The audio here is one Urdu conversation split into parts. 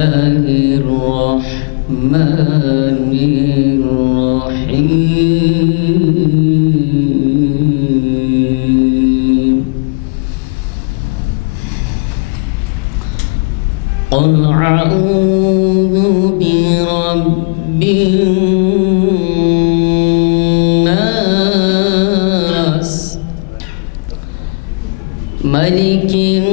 الرحمن الرحيم قل أعوذ برب الناس ملك الناس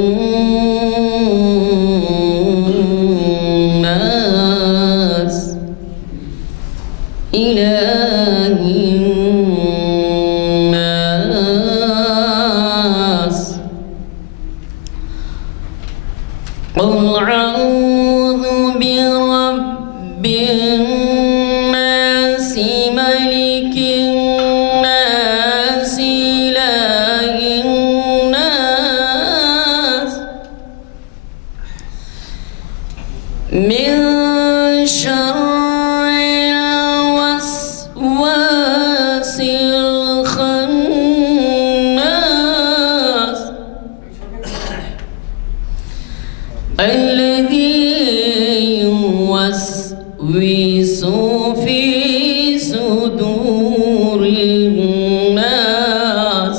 إله الناس قل أعوذ برب الناس ملك الناس إله الناس من شر الوسواس الخناس الذي يوسوس في صدور الناس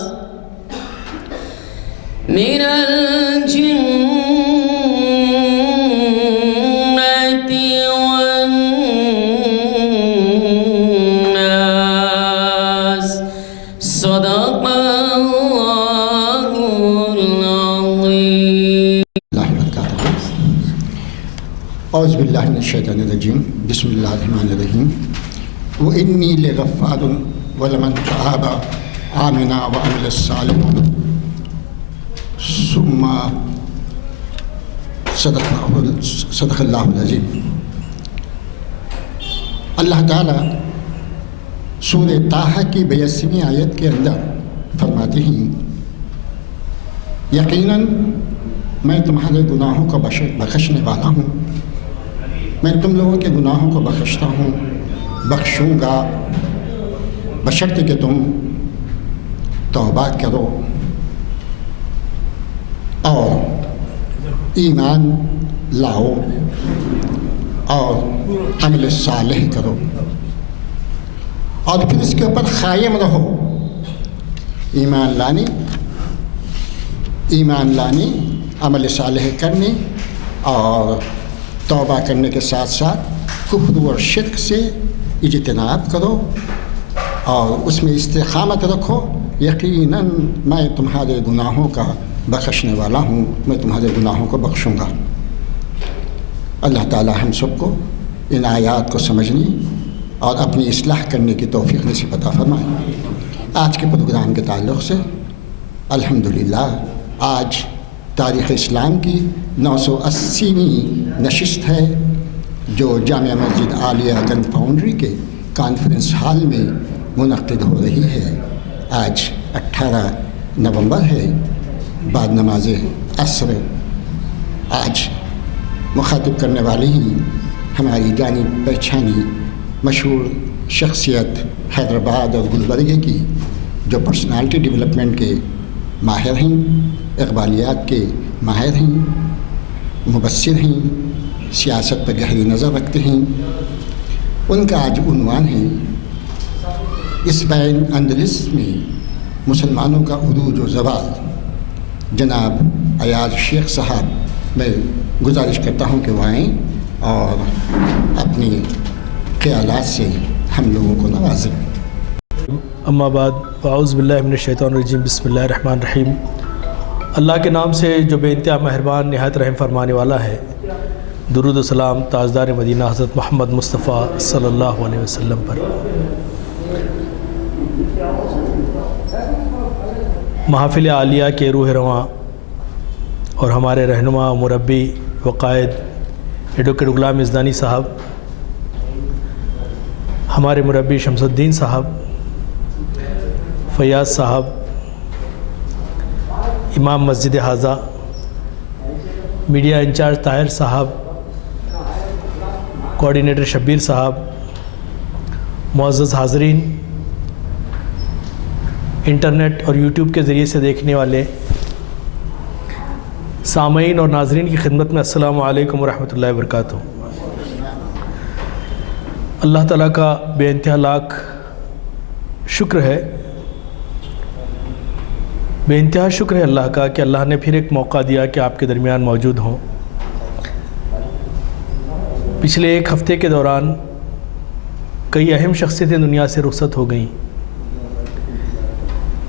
من الجنة والناس صدق الله العظيم. اعوذ باللہ من الشیطان الرجیم بسم اللہ الرحمن الرحیم وانی لغفار ولمن تاب آمنا وعمل صالحا ثم صدق اللہ العظیم. اللہ تعالیٰ سورہ طٰہٰ کی 82ویں آیت کے اندر فرماتے ہیں یقیناً میں تمہارے گناہوں کو بخشنے والا ہوں، میں تم لوگوں کے گناہوں کو بخشتا ہوں، بخشوں گا بشرط کہ تم توبہ کرو اور ایمان لاؤ اور عمل صالح کرو اور پھر اس کے اوپر قائم رہو. ایمان لانے عمل صالح کرنے اور توبہ کرنے کے ساتھ ساتھ کفر و شرک سے اجتناب کرو اور اس میں استقامت رکھو. یقیناً میں تمہارے گناہوں کا بخشنے والا ہوں، میں تمہارے گناہوں کو بخشوں گا. اللہ تعالی ہم سب کو ان آیات کو سمجھنے اور اپنی اصلاح کرنے کی توفیق نصیب عطا فرمائے. آج کے پروگرام کے تعلق سے الحمدللہ آج تاریخ اسلام کی 980ویں نشست ہے جو جامعہ مسجد عالیہ گن فاؤنڈری کے کانفرنس ہال میں منعقد ہو رہی ہے. آج 18 نومبر ہے، بعد نماز عصر. آج مخاطب کرنے والے ہی ہماری جانی پہچانی مشہور شخصیت حیدرآباد اور گلبرگہ کی جو پرسنالٹی ڈیولپمنٹ کے ماہر ہیں، اقبالیات کے ماہر ہیں، مبصر ہیں، سیاست پر گہری نظر رکھتے ہیں. ان کا آج عنوان ہے اس بین اندلس میں مسلمانوں کا عروج و زوال. جناب ایاز شیخ صاحب، میں گزارش کرتا ہوں کہ وہ آئیں اور اپنی خیالات سے ہم لوگوں کو نوازیں. اما بعد اعوذ باللہ من الشیطان الرجیم بسم اللہ الرحمن الرحیم. اللہ کے نام سے جو بے انتہا مہربان نہایت رحم فرمانے والا ہے. درود و سلام تاجدار مدینہ حضرت محمد مصطفیٰ صلی اللہ علیہ وسلم پر. محافل عالیہ کے روح رواں اور ہمارے رہنما مربی و قائد ایڈوکیٹ غلام ازدانی صاحب، ہمارے مربی شمس الدین صاحب، فیاض صاحب، امام مسجد حاضہ، میڈیا انچارج طاہر صاحب، کوآرڈینیٹر شبیر صاحب، معزز حاضرین، انٹرنیٹ اور یوٹیوب کے ذریعے سے دیکھنے والے سامعین اور ناظرین کی خدمت میں السلام علیکم ورحمۃ اللہ وبرکاتہ۔ اللہ تعالیٰ کا بے انتہا لاکھ شکر ہے، بے انتہا شکر ہے اللہ کا کہ اللہ نے پھر ایک موقع دیا کہ آپ کے درمیان موجود ہوں۔ پچھلے ایک ہفتے کے دوران کئی اہم شخصیتیں دنیا سے رخصت ہو گئیں،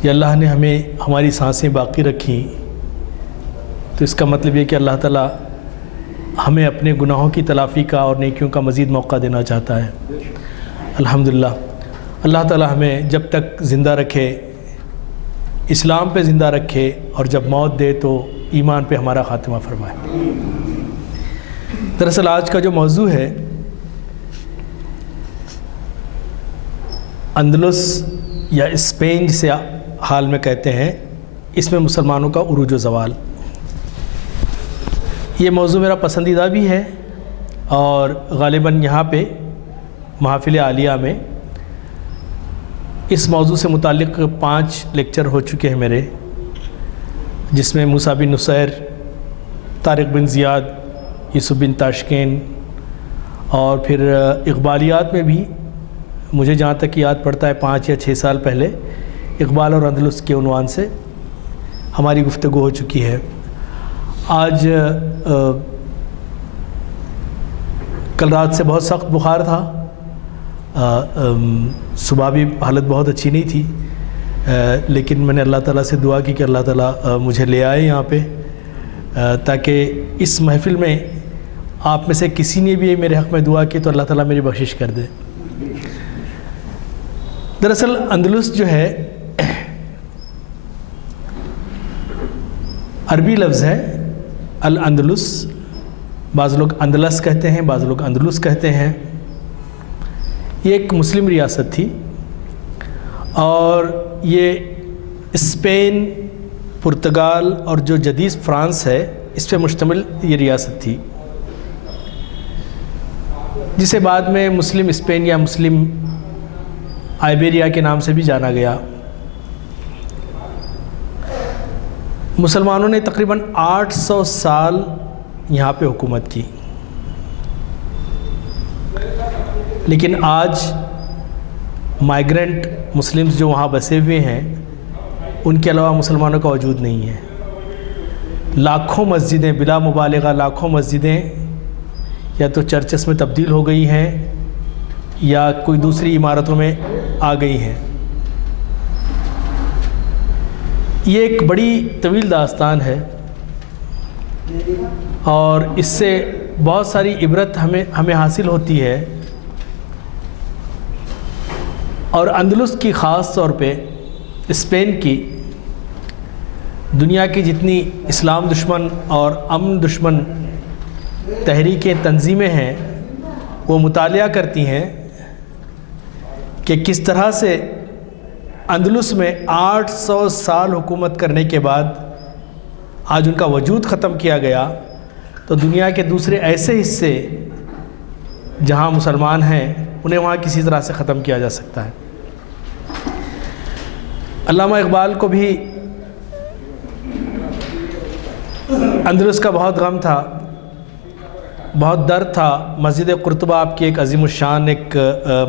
یا اللہ نے ہمیں ہماری سانسیں باقی رکھیں، تو اس کا مطلب یہ کہ اللہ تعالیٰ ہمیں اپنے گناہوں کی تلافی کا اور نیکیوں کا مزید موقع دینا چاہتا ہے۔ الحمدللہ اللہ تعالیٰ ہمیں جب تک زندہ رکھے، اسلام پہ زندہ رکھے، اور جب موت دے تو ایمان پہ ہمارا خاتمہ فرمائے۔ دراصل آج کا جو موضوع ہے اندلس یا اسپین جسے حال میں کہتے ہیں، اس میں مسلمانوں کا عروج و زوال۔ یہ موضوع میرا پسندیدہ بھی ہے، اور غالباً یہاں پہ محافل عالیہ میں اس موضوع سے متعلق 5 لیکچر ہو چکے ہیں میرے، جس میں موسیٰ بن نصیر، طارق بن زیاد، یوسف بن تاشکین، اور پھر اقبالیات میں بھی مجھے جہاں تک یاد پڑتا ہے 5 یا 6 سال پہلے اقبال اور اندلس کے عنوان سے ہماری گفتگو ہو چکی ہے۔ آج کل رات سے بہت سخت بخار تھا، صبح بھی حالت بہت اچھی نہیں تھی، لیکن میں نے اللہ تعالیٰ سے دعا کی کہ اللہ تعالیٰ مجھے لے آئے یہاں پہ، تاکہ اس محفل میں آپ میں سے کسی نے بھی میرے حق میں دعا کی تو اللہ تعالیٰ میری بخشش کر دے۔ دراصل اندلس جو ہے عربی لفظ ہے، الاندلس، بعض لوگ اندلس کہتے ہیں، بعض لوگ اندلس کہتے ہیں۔ یہ ایک مسلم ریاست تھی، اور یہ اسپین، پرتگال اور جو جدید فرانس ہے اس پہ مشتمل یہ ریاست تھی، جسے بعد میں مسلم اسپین یا مسلم آئیبیریا کے نام سے بھی جانا گیا۔ مسلمانوں نے تقریباً 800 سال یہاں پہ حکومت کی، لیکن آج مائیگرنٹ مسلمز جو وہاں بسے ہوئے ہیں ان کے علاوہ مسلمانوں کا وجود نہیں ہے۔ لاکھوں مسجدیں، بلا مبالغہ لاکھوں مسجدیں یا تو چرچز میں تبدیل ہو گئی ہیں یا کوئی دوسری عمارتوں میں آ گئی ہیں۔ یہ ایک بڑی طویل داستان ہے، اور اس سے بہت ساری عبرت ہمیں حاصل ہوتی ہے، اور اندلس کی خاص طور پہ اسپین کی، دنیا کی جتنی اسلام دشمن اور امن دشمن تحریکیں، تنظیمیں ہیں، وہ مطالعہ کرتی ہیں کہ کس طرح سے اندلس میں 800 سال حکومت کرنے کے بعد آج ان کا وجود ختم کیا گیا، تو دنیا کے دوسرے ایسے حصے جہاں مسلمان ہیں انہیں وہاں کسی طرح سے ختم کیا جا سکتا ہے۔ علامہ اقبال کو بھی اندلس کا بہت غم تھا، بہت درد تھا۔ مسجد قرطبہ آپ کی ایک عظیم الشان ایک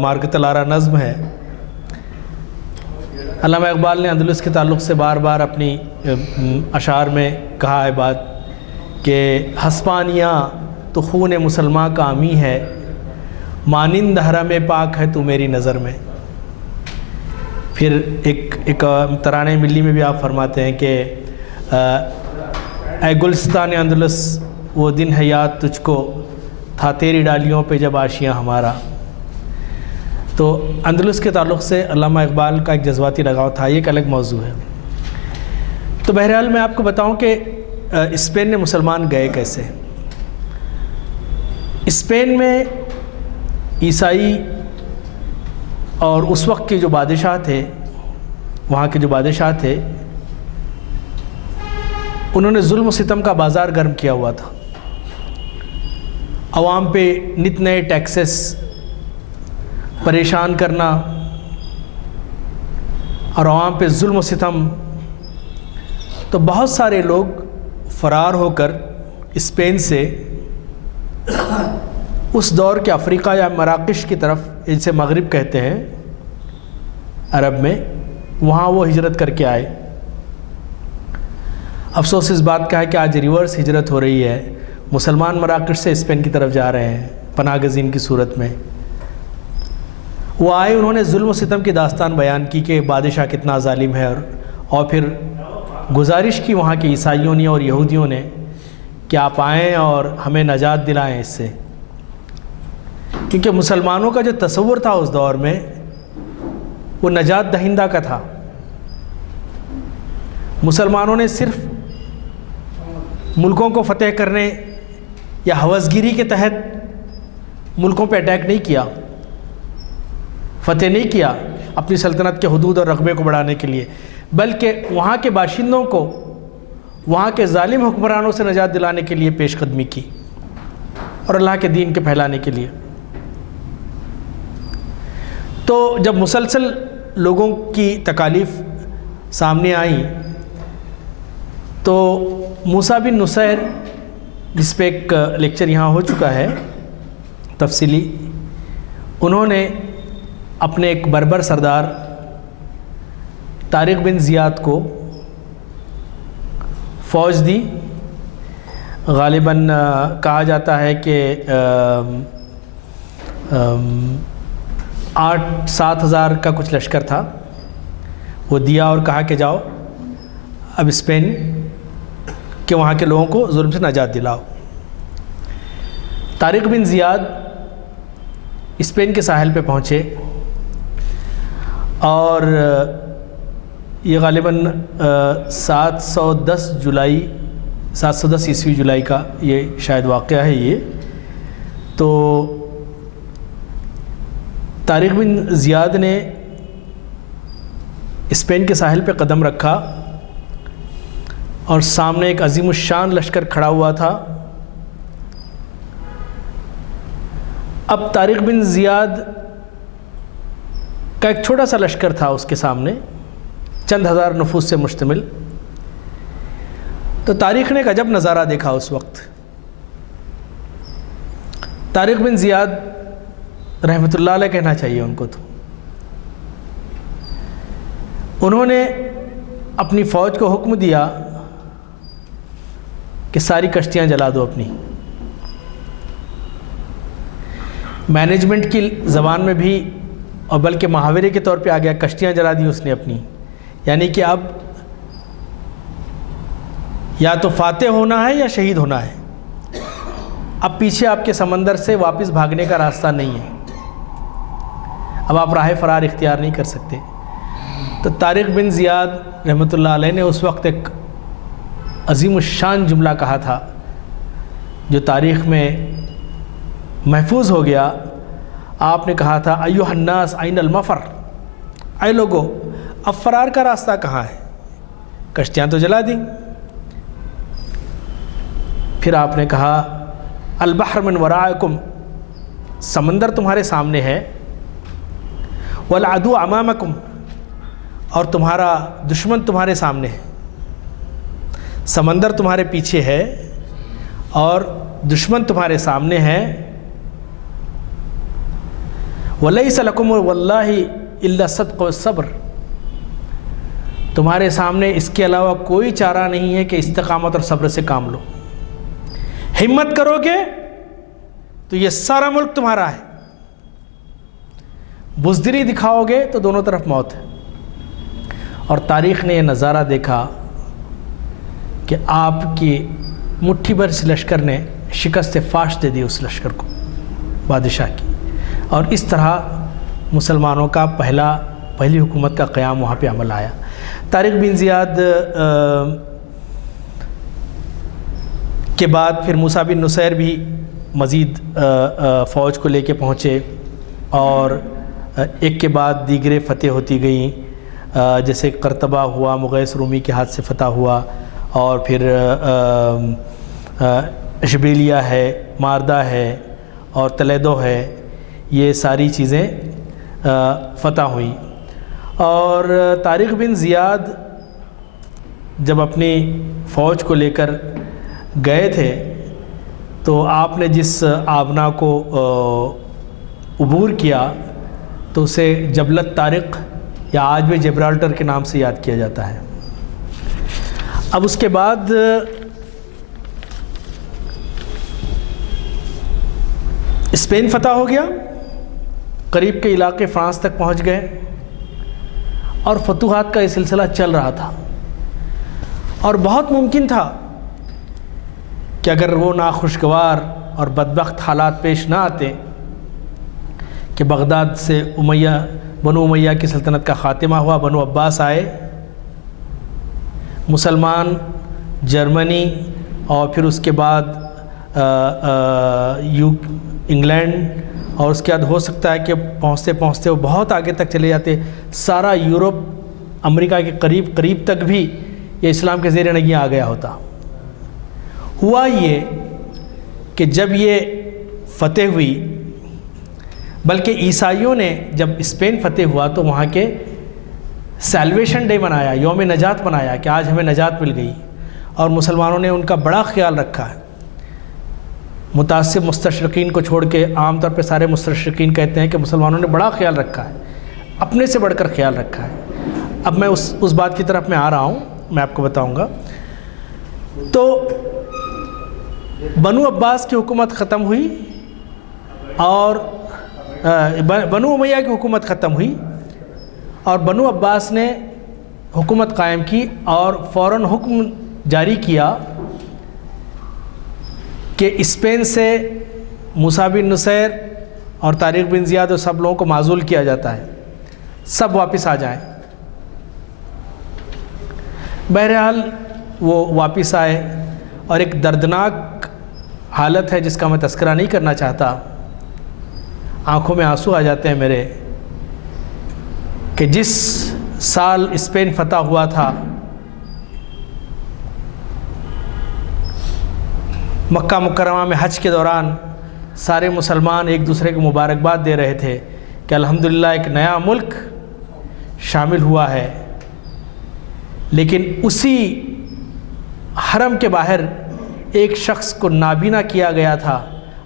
مارکت الارا نظم ہے۔ علامہ اقبال نے اندلس کے تعلق سے بار بار اپنی اشعار میں کہا ہے بات کہ ہسپانیہ تو خون مسلماں کا امی ہے، مانند حرم پاک ہے تو میری نظر میں۔ پھر ایک ترانے ملی میں بھی آپ فرماتے ہیں کہ اے گلستان اندلس وہ دن ہے یاد تجھ کو، تھا تیری ڈالیوں پہ جب آشیاں ہمارا۔ تو اندلس کے تعلق سے علامہ اقبال کا ایک جذباتی لگاؤ تھا، یہ ایک الگ موضوع ہے۔ تو بہرحال میں آپ کو بتاؤں کہ اسپین میں مسلمان گئے کیسے۔ اسپین میں عیسائی اور اس وقت کے جو بادشاہ تھے، وہاں کے جو بادشاہ تھے، انہوں نے ظلم و ستم کا بازار گرم کیا ہوا تھا۔ عوام پہ نت نئے ٹیکسز، پریشان کرنا اور عوام پہ ظلم و ستم، تو بہت سارے لوگ فرار ہو کر اسپین سے اس دور کے افریقہ یا مراکش کی طرف، جسے مغرب کہتے ہیں عرب میں، وہاں وہ ہجرت کر کے آئے۔ افسوس اس بات کا ہے کہ آج ریورس ہجرت ہو رہی ہے، مسلمان مراکش سے اسپین کی طرف جا رہے ہیں پناہ گزین کی صورت میں۔ وہ آئے، انہوں نے ظلم و ستم کی داستان بیان کی کہ بادشاہ کتنا ظالم ہے، اور پھر گزارش کی وہاں کے عیسائیوں نے اور یہودیوں نے کہ آپ آئیں اور ہمیں نجات دلائیں اس سے، کیونکہ مسلمانوں کا جو تصور تھا اس دور میں وہ نجات دہندہ کا تھا۔ مسلمانوں نے صرف ملکوں کو فتح کرنے یا ہوسگیری کے تحت ملکوں پہ اٹیک نہیں کیا، فتح نہیں کیا اپنی سلطنت کے حدود اور رقبے کو بڑھانے کے لیے، بلکہ وہاں کے باشندوں کو وہاں کے ظالم حکمرانوں سے نجات دلانے کے لیے پیش قدمی کی اور اللہ کے دین کے پھیلانے کے لیے۔ تو جب مسلسل لوگوں کی تکالیف سامنے آئیں تو موسیٰ بن نصیر، جس پہ ایک لیکچر یہاں ہو چکا ہے تفصیلی، انہوں نے اپنے ایک بربر سردار طارق بن زیاد کو فوج دی۔ غالباً کہا جاتا ہے کہ 8-7 ہزار کا کچھ لشکر تھا، وہ دیا اور کہا کہ جاؤ اب اسپین کہ وہاں کے لوگوں کو ظلم سے نجات دلاؤ۔ طارق بن زیاد اسپین کے ساحل پہ پہنچے اور یہ غالباً 710 عیسوی جولائی کا یہ شاید واقعہ ہے۔ یہ تو طارق بن زیاد نے اسپین کے ساحل پہ قدم رکھا اور سامنے ایک عظیم الشان لشکر کھڑا ہوا تھا۔ اب طارق بن زیاد کا ایک چھوٹا سا لشکر تھا اس کے سامنے، چند ہزار نفوس سے مشتمل۔ تو طارق نے ایک عجب نظارہ دیکھا اس وقت۔ طارق بن زیاد رحمۃ اللہ علیہ کہنا چاہیے ان کو، تو انہوں نے اپنی فوج کو حکم دیا کہ ساری کشتیاں جلا دو اپنی۔ مینجمنٹ کی زبان میں بھی اور بلکہ محاورے کے طور پہ آ گیا، کشتیاں جلا دی اس نے اپنی، یعنی کہ اب یا تو فاتح ہونا ہے یا شہید ہونا ہے، اب پیچھے آپ کے سمندر سے واپس بھاگنے کا راستہ نہیں ہے، اب آپ راہ فرار اختیار نہیں کر سکتے۔ تو طارق بن زیاد رحمۃ اللہ علیہ نے اس وقت ایک عظیم الشان جملہ کہا تھا جو تاریخ میں محفوظ ہو گیا۔ آپ نے کہا تھا ایھا الناس این المفر، اے لوگو اب فرار کا راستہ کہاں ہے، کشتیاں تو جلا دیں۔ پھر آپ نے کہا البحر من ورائکم، سمندر تمہارے سامنے ہے، والعدو امامکم، اور تمہارا دشمن تمہارے سامنے ہے۔ سمندر تمہارے پیچھے ہے اور دشمن تمہارے سامنے ہے۔ وَلَيْسَ لَكُمْ وَاللَّهِ إِلَّا الصَّدْقُ وَالصَّبْرُ، تمہارے سامنے اس کے علاوہ کوئی چارہ نہیں ہے کہ استقامت اور صبر سے کام لو۔ ہمت کرو گے تو یہ سارا ملک تمہارا ہے، بزدلی دکھاؤ گے تو دونوں طرف موت ہے۔ اور تاریخ نے یہ نظارہ دیکھا کہ آپ کی مٹھی بھر اس لشکر نے شکست فاش دے دی اس لشکر کو، بادشاہ کی، اور اس طرح مسلمانوں کا پہلی حکومت کا قیام وہاں پہ عمل آیا۔ طارق بن زیاد کے بعد پھر موسیٰ بن نصیر بھی مزید فوج کو لے کے پہنچے اور ایک کے بعد دیگرے فتح ہوتی گئیں، جیسے قرطبہ ہوا، مغیث رومی کے ہاتھ سے فتح ہوا، اور پھر اشبیلیہ ہے، ماردہ ہے اور تولیدو ہے، یہ ساری چیزیں فتح ہوئیں۔ اور طارق بن زیاد جب اپنی فوج کو لے کر گئے تھے تو آپ نے جس آبنا کو عبور کیا تو اسے جبلت طارق یا آج بھی جبرالٹر کے نام سے یاد کیا جاتا ہے۔ اب اس کے بعد اسپین فتح ہو گیا، قریب کے علاقے فرانس تک پہنچ گئے اور فتوحات کا یہ سلسلہ چل رہا تھا، اور بہت ممکن تھا کہ اگر وہ ناخوشگوار اور بدبخت حالات پیش نہ آتے کہ بغداد سے بنو امیہ کی سلطنت کا خاتمہ ہوا، بنو عباس آئے، مسلمان جرمنی اور پھر اس کے بعد انگلینڈ، اور اس کے بعد ہو سکتا ہے کہ پہنچتے پہنچتے وہ بہت آگے تک چلے جاتے، سارا یورپ امریکہ کے قریب تک بھی یہ اسلام کے زیر نگیں آ گیا ہوتا۔ ہوا یہ کہ جب یہ فتح ہوئی، بلکہ عیسائیوں نے جب اسپین فتح ہوا تو وہاں کے سیلویشن ڈے منایا، یوم نجات منایا کہ آج ہمیں نجات مل گئی، اور مسلمانوں نے ان کا بڑا خیال رکھا ہے۔ متعصب مستشرقین کو چھوڑ کے عام طور پہ سارے مستشرقین کہتے ہیں کہ مسلمانوں نے بڑا خیال رکھا ہے، اپنے سے بڑھ کر خیال رکھا ہے۔ اب میں اس بات کی طرف میں آ رہا ہوں، میں آپ کو بتاؤں گا۔ تو بنو عباس کی حکومت ختم ہوئی اور بنو امیہ کی حکومت ختم ہوئی، اور بنو عباس نے حکومت قائم کی اور فوراً حکم جاری کیا کہ اسپین سے موسیٰ بن نصیر اور طارق بن زیاد اور سب لوگوں کو معزول کیا جاتا ہے، سب واپس آ جائیں۔ بہرحال وہ واپس آئے، اور ایک دردناک حالت ہے جس کا میں تذکرہ نہیں کرنا چاہتا، آنکھوں میں آنسو آ جاتے ہیں میرے، کہ جس سال اسپین فتح ہوا تھا مکہ مکرمہ میں حج کے دوران سارے مسلمان ایک دوسرے کو مبارکباد دے رہے تھے کہ الحمدللہ ایک نیا ملک شامل ہوا ہے، لیکن اسی حرم کے باہر ایک شخص کو نابینا کیا گیا تھا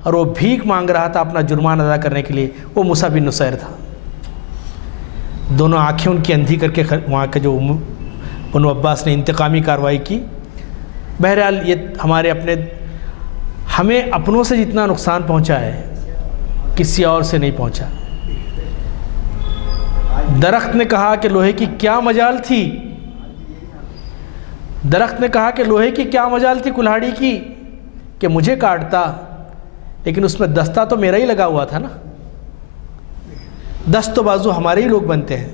اور وہ بھیک مانگ رہا تھا اپنا جرمان ادا کرنے کے لیے، وہ موسیٰ بن نصیر تھا۔ دونوں آنکھیں ان کی اندھی کر کے وہاں کا جو بنو عباس نے انتقامی کارروائی کی۔ بہرحال یہ ہمیں اپنوں سے جتنا نقصان پہنچا ہے کسی اور سے نہیں پہنچا۔ درخت نے کہا کہ لوہے کی کیا مجال تھی، درخت نے کہا کہ لوہے کی کیا مجال تھی کلہاڑی کی کہ مجھے کاٹتا، لیکن اس میں دستہ تو میرا ہی لگا ہوا تھا نا، دست و بازو ہمارے ہی لوگ بنتے ہیں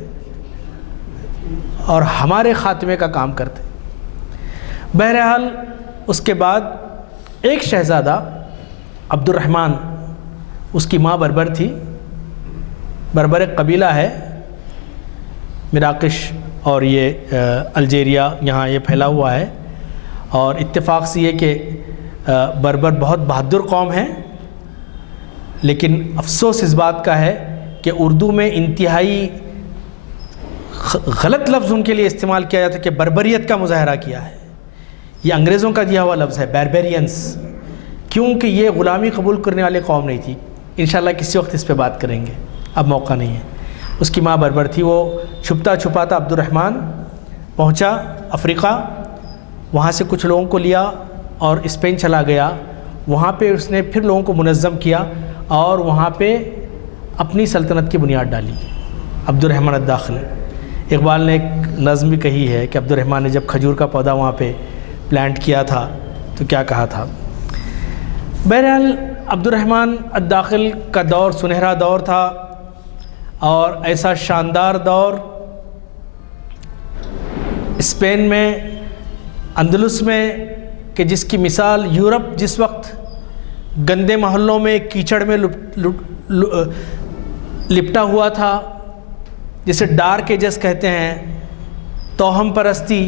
اور ہمارے خاتمے کا کام کرتے۔ بہرحال اس کے بعد ایک شہزادہ عبد الرحمن، اس کی ماں بربر تھی، بربر ایک قبیلہ ہے مراکش اور یہ الجیریا یہاں یہ پھیلا ہوا ہے، اور اتفاق سے یہ کہ بربر بہت بہادر قوم ہے، لیکن افسوس اس بات کا ہے کہ اردو میں انتہائی غلط لفظ ان کے لیے استعمال کیا جاتا ہے کہ بربریت کا مظاہرہ کیا ہے۔ یہ انگریزوں کا دیا ہوا لفظ ہے بیربیرینس، کیونکہ یہ غلامی قبول کرنے والے قوم نہیں تھی۔ انشاءاللہ کسی وقت اس پہ بات کریں گے، اب موقع نہیں ہے۔ اس کی ماں بربر تھی، وہ چھپتا چھپاتا عبد الرحمن پہنچا افریقہ، وہاں سے کچھ لوگوں کو لیا اور اسپین چلا گیا، وہاں پہ اس نے پھر لوگوں کو منظم کیا اور وہاں پہ اپنی سلطنت کی بنیاد ڈالی۔ عبد الرحمن الداخل، اقبال نے ایک نظم بھی کہی ہے کہ عبد الرحمن نے جب کھجور کا پودا وہاں پہ پلانٹ کیا تھا تو کیا کہا تھا۔ بہرحال عبد الرحمن الداخل کا دور سنہرا دور تھا، اور ایسا شاندار دور اسپین میں، اندلس میں، کہ جس کی مثال یورپ جس وقت گندے محلوں میں کیچڑ میں لپٹا ہوا تھا، جسے ڈارک ایجز کہتے ہیں، توہم پرستی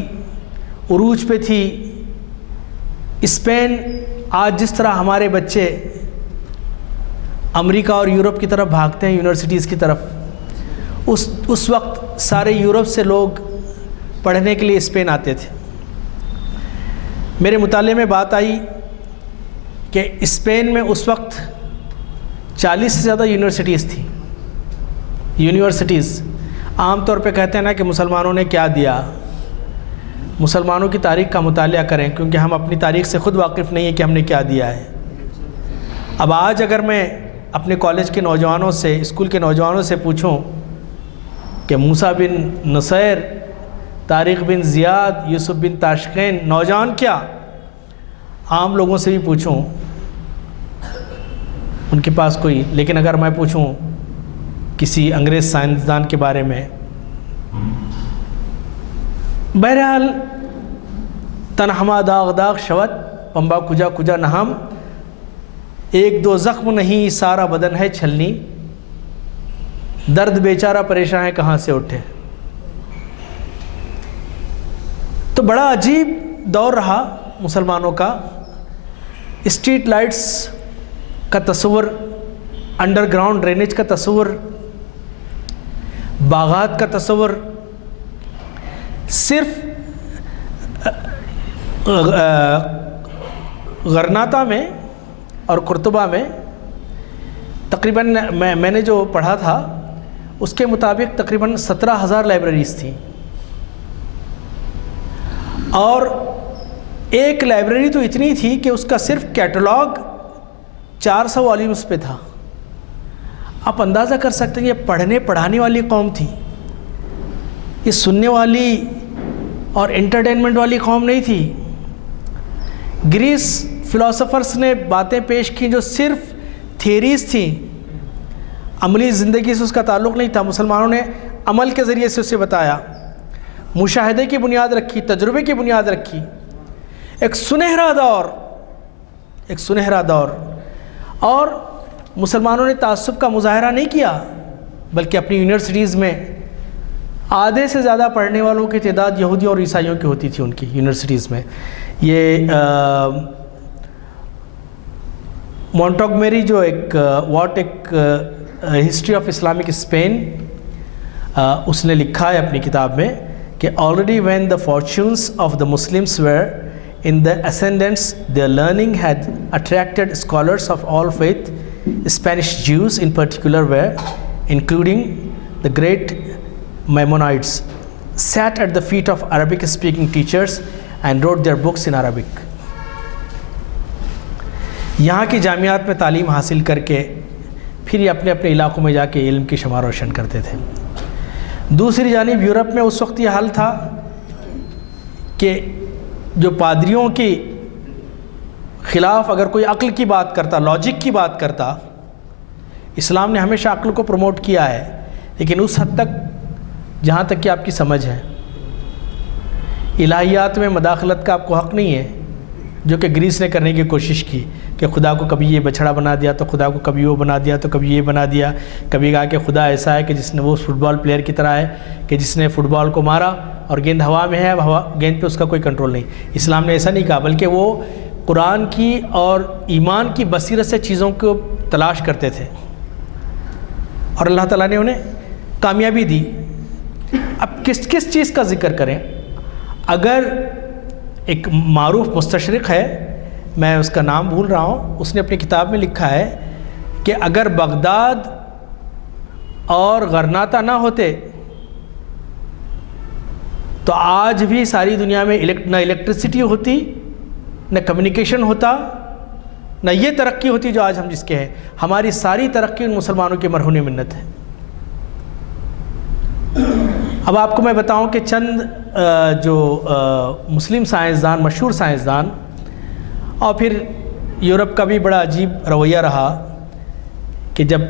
عروج پہ تھی، اسپین آج جس طرح ہمارے بچے امریکہ اور یورپ کی طرف بھاگتے ہیں یونیورسٹیز کی طرف، اس وقت سارے یورپ سے لوگ پڑھنے کے لیے اسپین آتے تھے۔ میرے مطالعے میں بات آئی کہ اسپین میں اس وقت 40 سے زیادہ یونیورسٹیز تھیں. یونیورسٹیز عام طور پہ کہتے ہیں نا کہ مسلمانوں نے کیا دیا. مسلمانوں کی تاریخ کا مطالعہ کریں کیونکہ ہم اپنی تاریخ سے خود واقف نہیں ہیں کہ ہم نے کیا دیا ہے. اب آج اگر میں اپنے کالج کے نوجوانوں سے، اسکول کے نوجوانوں سے پوچھوں کہ موسیٰ بن نصیر، طارق بن زیاد، یوسف بن تاشقین نوجوان کیا، عام لوگوں سے بھی پوچھوں ان کے پاس کوئی، لیکن اگر میں پوچھوں کسی انگریز سائنسدان کے بارے میں، بہرحال تنہما داغ داغ شود پمبا کجا کجا نہم، ایک دو زخم نہیں سارا بدن ہے چھلنی، درد بیچارہ پریشان ہے کہاں سے اٹھے. تو بڑا عجیب دور رہا مسلمانوں کا. اسٹریٹ لائٹس کا تصور، انڈر گراؤنڈ ڈرینیج کا تصور، باغات کا تصور. صرف غرناطہ میں اور قرطبہ میں تقریباً میں نے جو پڑھا تھا اس کے مطابق تقریباً 17,000 لائبریریز تھیں، اور ایک لائبریری تو اتنی تھی کہ اس کا صرف کیٹلاگ 400 والیومز پہ تھا. آپ اندازہ کر سکتے ہیں یہ پڑھنے پڑھانے والی قوم تھی، یہ سننے والی اور انٹرٹینمنٹ والی قوم نہیں تھی. گریس فلاسفرز نے باتیں پیش کی جو صرف تھیریز تھیں، عملی زندگی سے اس کا تعلق نہیں تھا. مسلمانوں نے عمل کے ذریعے سے اسے بتایا، مشاہدے کی بنیاد رکھی، تجربے کی بنیاد رکھی. ایک سنہرا دور. اور مسلمانوں نے تعصب کا مظاہرہ نہیں کیا، بلکہ اپنی یونیورسٹیز میں آدھے سے زیادہ پڑھنے والوں کی تعداد یہودیوں اور عیسائیوں کی ہوتی تھی ان کی یونیورسٹیز میں. یہ مونٹگومیری جو ایک ہسٹری آف اسلامک اسپین، اس نے لکھا ہے اپنی کتاب میں کہ already when the fortunes of the Muslims were in the ascendants, their learning had attracted scholars of all faith. Spanish Jews in particular were, including the great Maimonides, sat at the feet of Arabic speaking teachers and wrote their books in Arabic. یہاں کی جامعات میں تعلیم حاصل کر کے پھر یہ اپنے اپنے علاقوں میں جا کے علم کی شمع روشن کرتے تھے. دوسری جانب یورپ میں اس وقت یہ حال تھا کہ جو پادریوں کی خلاف اگر کوئی عقل کی بات کرتا، لاجک کی بات کرتا، اسلام نے ہمیشہ عقل کو پروموٹ کیا ہے، لیکن اس حد تک جہاں تک کہ آپ کی سمجھ ہے. الہیات میں مداخلت کا آپ کو حق نہیں ہے، جو کہ گریس نے کرنے کی کوشش کی کہ خدا کو کبھی یہ بچھڑا بنا دیا تو خدا کو کبھی وہ بنا دیا تو کبھی یہ بنا دیا. کبھی کہا کہ خدا ایسا ہے کہ جس نے وہ فٹ بال پلیئر کی طرح ہے کہ جس نے فٹ بال کو مارا اور گیند ہوا میں ہے، گیند پہ اس کا کوئی کنٹرول نہیں. اسلام نے ایسا نہیں کہا، بلکہ وہ قرآن کی اور ایمان کی بصیرت سے چیزوں کو تلاش کرتے تھے، اور اللہ تعالیٰ نے انہیں کامیابی دی. اب کس چیز کا ذکر کریں؟ اگر ایک معروف مستشرق ہے، میں اس کا نام بھول رہا ہوں، اس نے اپنی کتاب میں لکھا ہے کہ اگر بغداد اور غرناطہ نہ ہوتے تو آج بھی ساری دنیا میں نہ الیکٹریسٹی ہوتی، نہ کمیونیکیشن ہوتا، نہ یہ ترقی ہوتی جو آج ہم جس کے ہیں. ہماری ساری ترقی ان مسلمانوں کی مرہون منت ہے. اب آپ کو میں بتاؤں کہ چند جو مسلم سائنسدان، مشہور سائنسدان، اور پھر یورپ کا بھی بڑا عجیب رویہ رہا کہ جب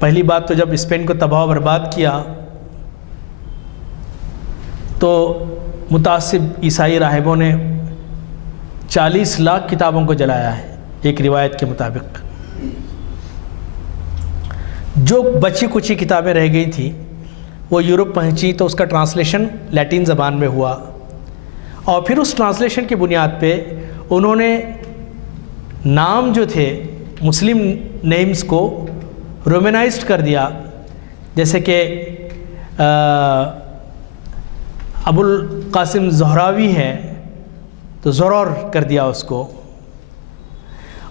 پہلی بات تو جب اسپین کو تباہ و برباد کیا تو متعصب عیسائی راہبوں نے 40 لاکھ کتابوں کو جلایا ہے ایک روایت کے مطابق. جو بچی کچی کتابیں رہ گئی تھیں وہ یورپ پہنچی تو اس کا ٹرانسلیشن لیٹن زبان میں ہوا، اور پھر اس ٹرانسلیشن کی بنیاد پہ انہوں نے نام جو تھے مسلم نیمز کو رومنائزڈ کر دیا. جیسے کہ ابو القاسم زہراوی ہے تو زرور کر دیا اس کو،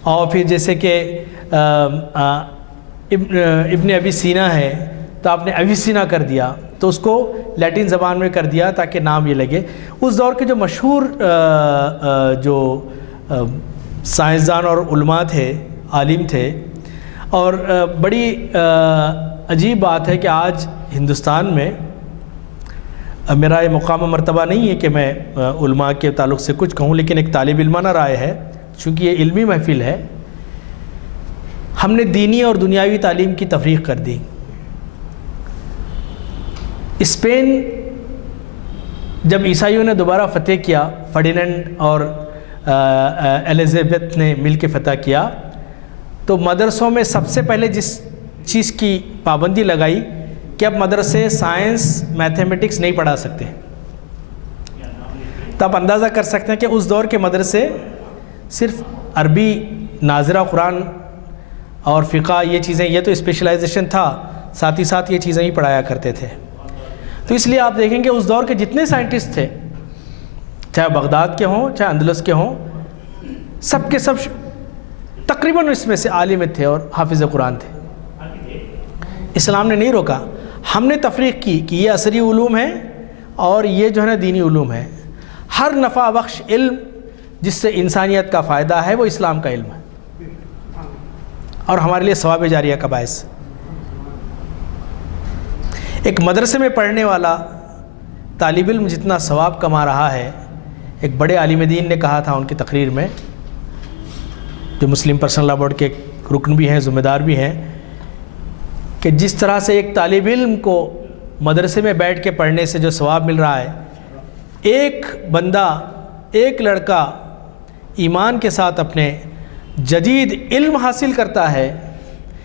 اور پھر جیسے کہ ابن ابی سینا ہے تو آپ نے ابی سینا کر دیا، تو اس کو لیٹن زبان میں کر دیا تاکہ نام یہ لگے۔ اس دور کے جو مشہور جو سائنسدان اور علماء تھے، عالم تھے، اور بڑی عجیب بات ہے کہ آج ہندوستان میں، میرا یہ مقام و مرتبہ نہیں ہے کہ میں علماء کے تعلق سے کچھ کہوں، لیکن ایک طالب علمانہ رائے ہے، چونکہ یہ علمی محفل ہے، ہم نے دینی اور دنیاوی تعلیم کی تفریق کر دی۔ اسپین جب عیسائیوں نے دوبارہ فتح کیا، فرڈینینڈ اور ایلزابتھ نے مل کے فتح کیا، تو مدرسوں میں سب سے پہلے جس چیز کی پابندی لگائی کہ اب مدرسے سائنس میتھمیٹکس نہیں پڑھا سکتے۔ تو آپ اندازہ کر سکتے ہیں کہ اس دور کے مدرسے صرف عربی، ناظرہ قرآن اور فقہ، یہ چیزیں، یہ تو اسپیشلائزیشن تھا، ساتھ ہی ساتھ یہ چیزیں ہی پڑھایا کرتے تھے۔ تو اس لیے آپ دیکھیں گے اس دور کے جتنے سائنٹسٹ تھے، چاہے بغداد کے ہوں چاہے اندلس کے ہوں، سب کے سب تقریباً اس میں سے عالم تھے اور حافظ قرآن تھے۔ اسلام نے نہیں روکا، ہم نے تفریق کی کہ یہ عصری علوم ہیں اور یہ جو ہے نا دینی علوم ہے۔ ہر نفع بخش علم جس سے انسانیت کا فائدہ ہے وہ اسلام کا علم ہے، اور ہمارے لیے ثواب جاریہ کا باعث۔ ایک مدرسے میں پڑھنے والا طالب علم جتنا ثواب کما رہا ہے، ایک بڑے عالم دین نے کہا تھا ان کی تقریر میں، جو مسلم پرسنل لا بورڈ کے رکن بھی ہیں، ذمہ دار بھی ہیں، کہ جس طرح سے ایک طالب علم کو مدرسے میں بیٹھ کے پڑھنے سے جو ثواب مل رہا ہے، ایک بندہ، ایک لڑکا ایمان کے ساتھ اپنے جدید علم حاصل کرتا ہے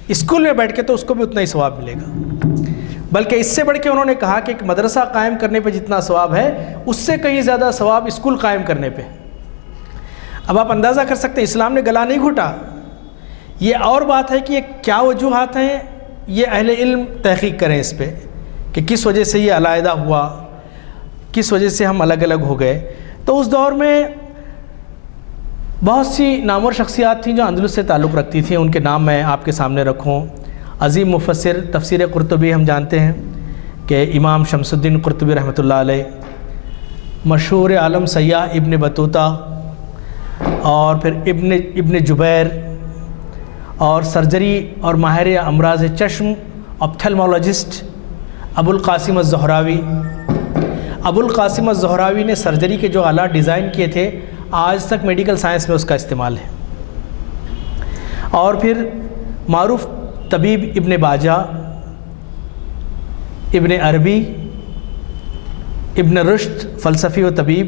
اسکول میں بیٹھ کے، تو اس کو بھی اتنا ہی ثواب ملے گا۔ بلکہ اس سے بڑھ کے انہوں نے کہا کہ ایک مدرسہ قائم کرنے پہ جتنا ثواب ہے، اس سے کہیں زیادہ ثواب اسکول قائم کرنے پہ۔ اب آپ اندازہ کر سکتے ہیں اسلام نے گلا نہیں گھٹا۔ یہ اور بات ہے کہ یہ کیا وجوہات ہیں، یہ اہل علم تحقیق کریں اس پہ کہ کس وجہ سے یہ علیحدہ ہوا، کس وجہ سے ہم الگ الگ ہو گئے۔ تو اس دور میں بہت سی نامور شخصیات تھیں جو اندلس سے تعلق رکھتی تھیں، ان کے نام میں آپ کے سامنے رکھوں۔ عظیم مفسر تفسیر قرطبی ہم جانتے ہیں کہ امام شمس الدین قرطبی رحمۃ اللہ علیہ، مشہور عالم سیاح ابن بطوطہ، اور پھر ابن جبیر، اور سرجری اور ماہر امراض چشم آپتھلمولوجسٹ ابو القاسم الزہراوی۔ ابو القاسم الزہراوی نے سرجری کے جو آلات ڈیزائن کیے تھے، آج تک میڈیکل سائنس میں اس کا استعمال ہے۔ اور پھر معروف طبیب ابن باجہ، ابن عربی، ابن رشد فلسفی و طبیب،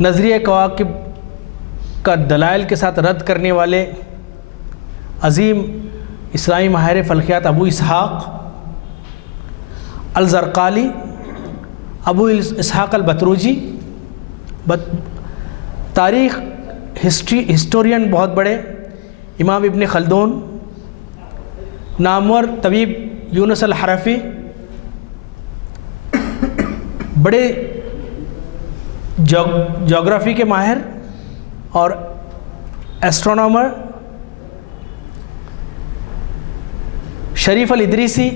نظریہ کواکب کا دلائل کے ساتھ رد کرنے والے عظیم اسلامی ماہر فلکیات ابو اسحاق الزرقالی، ابو اسحاق البتروجی، تاریخ ہسٹورین بہت بڑے امام ابن خلدون، نامور طبیب یونس الحرفی، بڑے جغرافی کے ماہر اور ایسٹرونامر شریف الادریسی،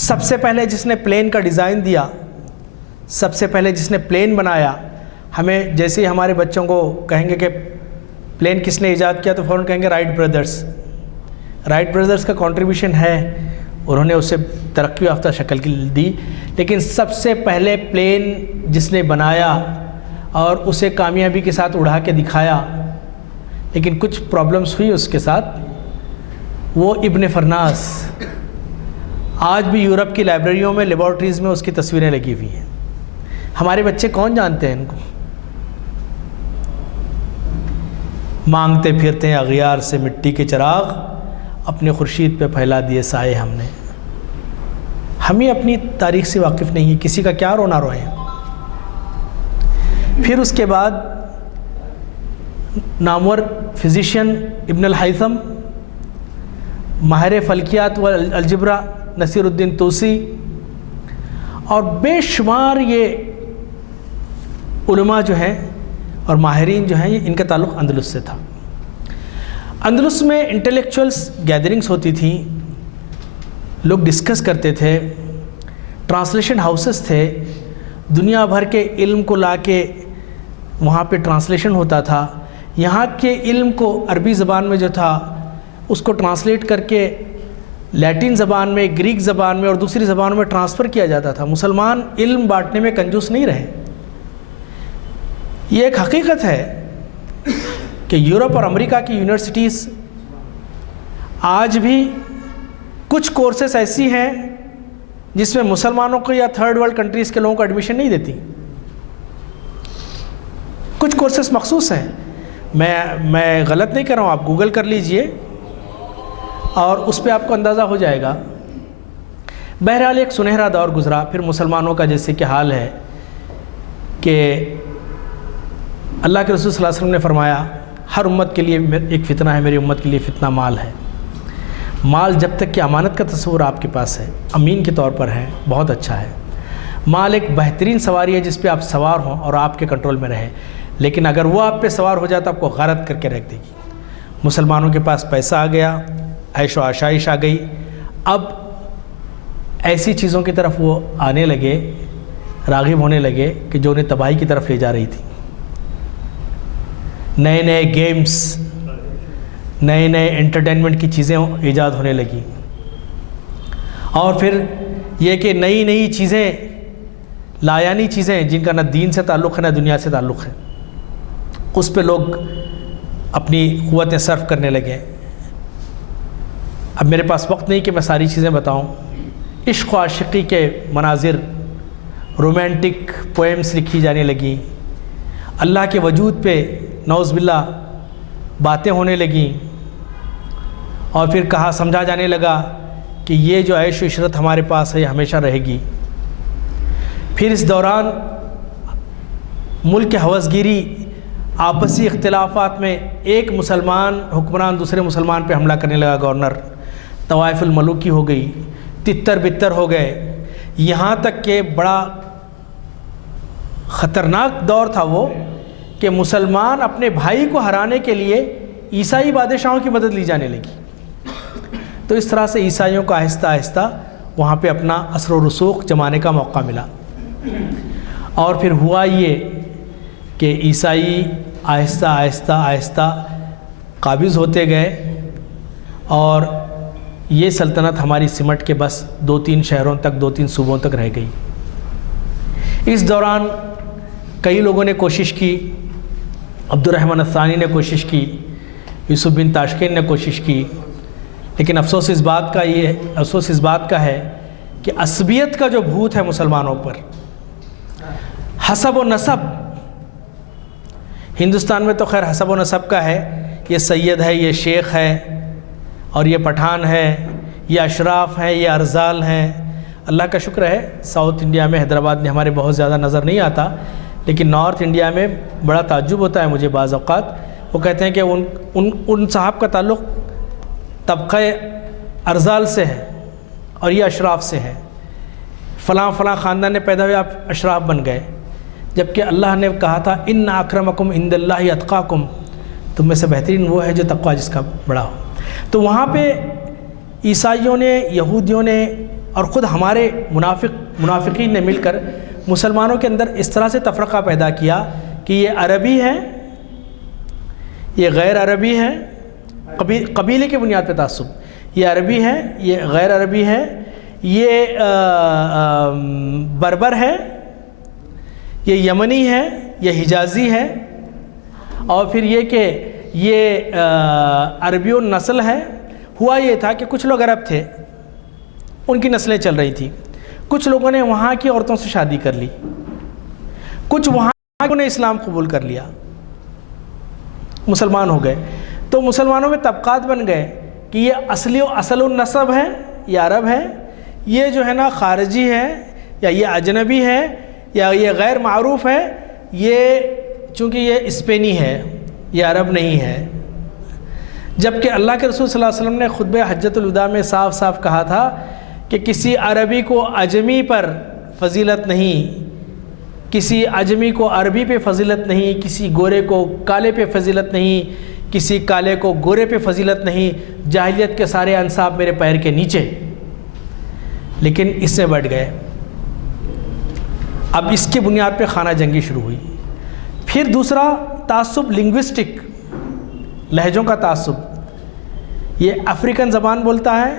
سب سے پہلے جس نے پلین کا ڈیزائن دیا، سب سے پہلے جس نے پلین بنایا۔ ہمیں جیسے ہی ہمارے بچوں کو کہیں گے کہ پلین کس نے ایجاد کیا تو فوراً کہیں گے رائٹ بردرز۔ رائٹ بردرز کا کنٹریبیوشن ہے، انہوں نے اسے ترقی یافتہ شکل دی، لیکن سب سے پہلے پلین جس نے بنایا اور اسے کامیابی کے ساتھ اڑا کے دکھایا، لیکن کچھ پرابلمس ہوئی اس کے ساتھ، وہ ابن فرناس۔ آج بھی یورپ کی لائبریریوں میں، لیبارٹریز میں اس کی تصویریں لگی ہوئی ہیں۔ ہمارے بچے کون جانتے ہیں ان کو؟ مانگتے پھرتے ہیں اغیار سے مٹی کے چراغ، اپنے خورشید پہ پھیلا دیے سائے ہم نے۔ ہم ہی اپنی تاریخ سے واقف نہیں ہیں، کسی کا کیا رونا روئیں۔ پھر اس کے بعد نامور فزیشین ابن الہیثم، ماہر فلکیات و الجبرا نصیر الدین توسی، اور بے شمار یہ علماء جو ہیں اور ماہرین جو ہیں ان کا تعلق اندلس سے تھا۔ اندلس میں انٹلیکچوئلس گیدرنگز ہوتی تھیں، لوگ ڈسکس کرتے تھے، ٹرانسلیشن ہاؤسز تھے، دنیا بھر کے علم کو لا کے وہاں پہ ٹرانسلیشن ہوتا تھا۔ یہاں کے علم کو عربی زبان میں جو تھا اس کو ٹرانسلیٹ کر کے لیٹن زبان میں، گریک زبان میں اور دوسری زبانوں میں ٹرانسفر کیا جاتا تھا۔ مسلمان علم بانٹنے میں کنجوس نہیں رہے۔ یہ ایک حقیقت ہے کہ یورپ اور امریکہ کی یونیورسٹیز آج بھی کچھ کورسز ایسی ہیں جس میں مسلمانوں کو یا تھرڈ ورلڈ کنٹریز کے لوگوں کو ایڈمیشن نہیں دیتی۔ کچھ کورسز مخصوص ہیں، میں غلط نہیں کر رہا ہوں، آپ گوگل کر لیجئے اور اس پہ آپ کو اندازہ ہو جائے گا۔ بہرحال ایک سنہرا دور گزرا، پھر مسلمانوں کا جیسے کہ حال ہے کہ اللہ کے رسول صلی اللہ علیہ وسلم نے فرمایا ہر امت کے لیے ایک فتنہ ہے، میری امت کے لیے فتنہ مال ہے۔ مال جب تک کہ امانت کا تصور آپ کے پاس ہے، امین کے طور پر ہے، بہت اچھا ہے۔ مال ایک بہترین سواری ہے جس پہ آپ سوار ہوں اور آپ کے کنٹرول میں رہے، لیکن اگر وہ آپ پہ سوار ہو جائے تو آپ کو غارت کر کے رکھ دے گی۔ مسلمانوں کے پاس پیسہ آ گیا، عیش و آشائش آ گئی، اب ایسی چیزوں کی طرف وہ آنے لگے، راغب ہونے لگے کہ جو انہیں تباہی کی طرف لے جا رہی تھی۔ نئے نئے گیمز، نئے نئے انٹرٹینمنٹ کی چیزیں ایجاد ہونے لگی، اور پھر یہ کہ نئی نئی چیزیں، لایانی چیزیں جن کا نہ دین سے تعلق ہے نہ دنیا سے تعلق ہے، اس پہ لوگ اپنی قوتیں صرف کرنے لگے۔ اب میرے پاس وقت نہیں کہ میں ساری چیزیں بتاؤں۔ عشق و عاشقی کے مناظر، رومانٹک پوئمز لکھی جانے لگیں، اللہ کے وجود پہ نعوذ باللہ باتیں ہونے لگیں، اور پھر کہا سمجھا جانے لگا کہ یہ جو عیش و عشرت ہمارے پاس ہے یہ ہمیشہ رہے گی۔ پھر اس دوران ملک ہوسگیری، آپسی اختلافات میں ایک مسلمان حکمران دوسرے مسلمان پہ حملہ کرنے لگا، گورنر، طوائف الملوکی ہو گئی، تتر بتر ہو گئے، یہاں تک کہ بڑا خطرناک دور تھا وہ کہ مسلمان اپنے بھائی کو ہرانے کے لیے عیسائی بادشاہوں کی مدد لی جانے لگی۔ تو اس طرح سے عیسائیوں کو آہستہ آہستہ وہاں پہ اپنا اثر و رسوخ جمانے کا موقع ملا، اور پھر ہوا یہ کہ عیسائی آہستہ آہستہ آہستہ قابض ہوتے گئے، اور یہ سلطنت ہماری سمٹ کے بس 2-3 شہروں تک، 2-3 صوبوں تک رہ گئی۔ اس دوران کئی لوگوں نے کوشش کی، عبد الرحمن الثانی نے کوشش کی، یوسف بن تاشکین نے کوشش کی، لیکن افسوس اس بات کا ہے کہ عصبیت کا جو بھوت ہے مسلمانوں پر، حسب و نسب، ہندوستان میں تو خیر حسب و نسب کا ہے، یہ سید ہے، یہ شیخ ہے، اور یہ پٹھان ہے، یہ اشراف ہیں، یہ ارزال ہیں۔ اللہ کا شکر ہے ساؤتھ انڈیا میں، حیدرآباد میں ہمارے بہت زیادہ نظر نہیں آتا، لیکن نارتھ انڈیا میں بڑا تعجب ہوتا ہے مجھے بعض اوقات۔ وہ کہتے ہیں کہ ان صاحب کا تعلق طبقہ ارزال سے ہے اور یہ اشراف سے ہے، فلاں فلاں خاندان نے پیدا ہوئے، آپ اشراف بن گئے، جبکہ اللہ نے کہا تھا ان اکرمکم عند اللہ اتقاکم، تم میں سے بہترین وہ ہے جو تقوی جس کا بڑا ہو۔ تو وہاں پہ عیسائیوں نے، یہودیوں نے اور خود ہمارے منافقین نے مل کر مسلمانوں کے اندر اس طرح سے تفرقہ پیدا کیا کہ یہ عربی ہے، یہ غیر عربی ہے، قبیلے کی بنیاد پہ تعصب، یہ عربی ہے، یہ غیر عربی ہے، یہ بربر ہے، یہ یمنی ہے، یہ حجازی ہے، اور پھر یہ کہ یہ عربی النسل ہے۔ ہوا یہ تھا کہ کچھ لوگ عرب تھے، ان کی نسلیں چل رہی تھیں، کچھ لوگوں نے وہاں کی عورتوں سے شادی کر لی، کچھ وہاں نے اسلام قبول کر لیا، مسلمان ہو گئے۔ تو مسلمانوں میں طبقات بن گئے کہ یہ اصل النسب ہے، یہ عرب ہے، یہ جو ہے نا خارجی ہے، یا یہ اجنبی ہے، یا یہ غیر معروف ہے، یہ چونکہ یہ اسپینی ہے، یہ عرب نہیں ہے۔ جبکہ اللہ کے رسول صلی اللہ علیہ وسلم نے خطبہ حجۃ الوداع میں صاف صاف کہا تھا کہ کسی عربی کو عجمی پر فضیلت نہیں، کسی اجمی کو عربی پہ فضیلت نہیں، کسی گورے کو کالے پہ فضیلت نہیں، کسی کالے کو گورے پہ فضیلت نہیں، جاہلیت کے سارے انصاب میرے پیر کے نیچے، لیکن اس میں بڑھ گئے۔ اب اس کی بنیاد پہ خانہ جنگی شروع ہوئی۔ پھر دوسرا تعصب لنگوسٹک، لہجوں کا تعصب، یہ افریقن زبان بولتا ہے،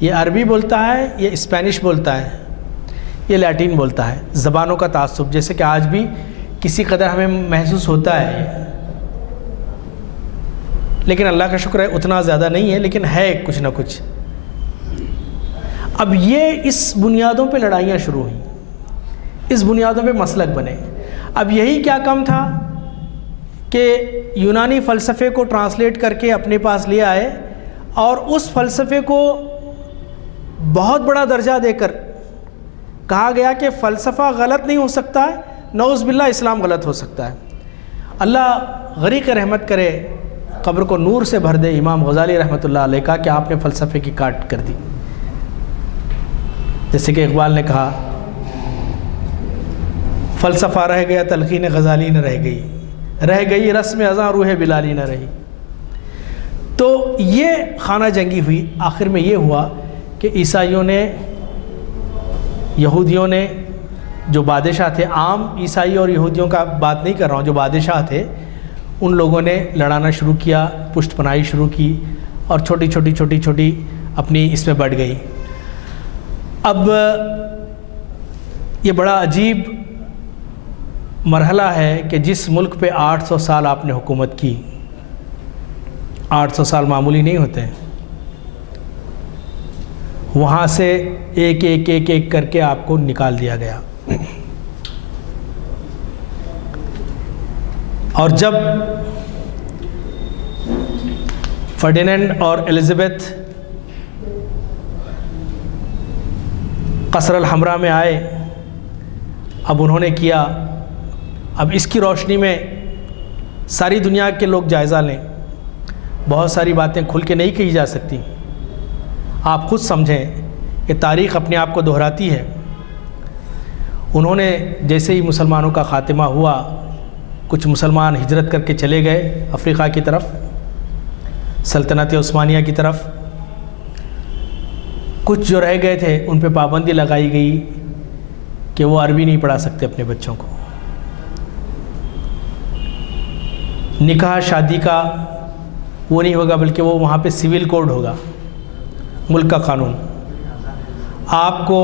یہ عربی بولتا ہے، یہ اسپینش بولتا ہے، یہ لیٹن بولتا ہے، زبانوں کا تعصب، جیسے کہ آج بھی کسی قدر ہمیں محسوس ہوتا ہے، لیکن اللہ کا شکر ہے اتنا زیادہ نہیں ہے، لیکن ہے کچھ نہ کچھ۔ اب یہ اس بنیادوں پہ لڑائیاں شروع ہوئیں، اس بنیادوں پہ مسلک بنے۔ اب یہی کیا کم تھا کہ یونانی فلسفے کو ٹرانسلیٹ کر کے اپنے پاس لے آئے اور اس فلسفے کو بہت بڑا درجہ دے کر کہا گیا کہ فلسفہ غلط نہیں ہو سکتا ہے، نعوذ باللہ اسلام غلط ہو سکتا ہے۔ اللہ غریق رحمت کرے، قبر کو نور سے بھر دے امام غزالی رحمۃ اللہ علیہ کا کہ آپ نے فلسفے کی کاٹ کر دی۔ جیسے کہ اقبال نے کہا، فلسفہ رہ گیا تلقین غزالی نہ رہ گئی رسم ازاں روح بلالی نہ رہی۔ تو یہ خانہ جنگی ہوئی۔ آخر میں یہ ہوا کہ عیسائیوں نے، یہودیوں نے، جو بادشاہ تھے، عام عیسائی اور یہودیوں کا بات نہیں کر رہا ہوں، جو بادشاہ تھے ان لوگوں نے لڑانا شروع کیا، پشت پناہی شروع کی، اور چھوٹی چھوٹی اپنی اس میں بڑھ گئی۔ اب یہ بڑا عجیب مرحلہ ہے کہ جس ملک پہ 800 سال آپ نے حکومت کی، 800 سال معمولی نہیں ہوتے، وہاں سے ایک ایک ایک ایک کر کے آپ کو نکال دیا گیا۔ اور جب فرڈینینڈ اور الزبیتھ قصر الحمراء میں آئے، اب انہوں نے کیا، اب اس کی روشنی میں ساری دنیا کے لوگ جائزہ لیں، بہت ساری باتیں کھل کے نہیں کہی جا سکتی، آپ خود سمجھیں کہ تاریخ اپنے آپ کو دہراتی ہے۔ انہوں نے جیسے ہی مسلمانوں کا خاتمہ ہوا، کچھ مسلمان ہجرت کر کے چلے گئے افریقہ کی طرف، سلطنت عثمانیہ کی طرف، کچھ جو رہ گئے تھے ان پہ پابندی لگائی گئی کہ وہ عربی نہیں پڑھا سکتے اپنے بچوں کو، نکاح شادی کا وہ نہیں ہوگا، بلکہ وہ وہاں پہ سول کوڈ ہوگا، ملک کا قانون۔ آپ کو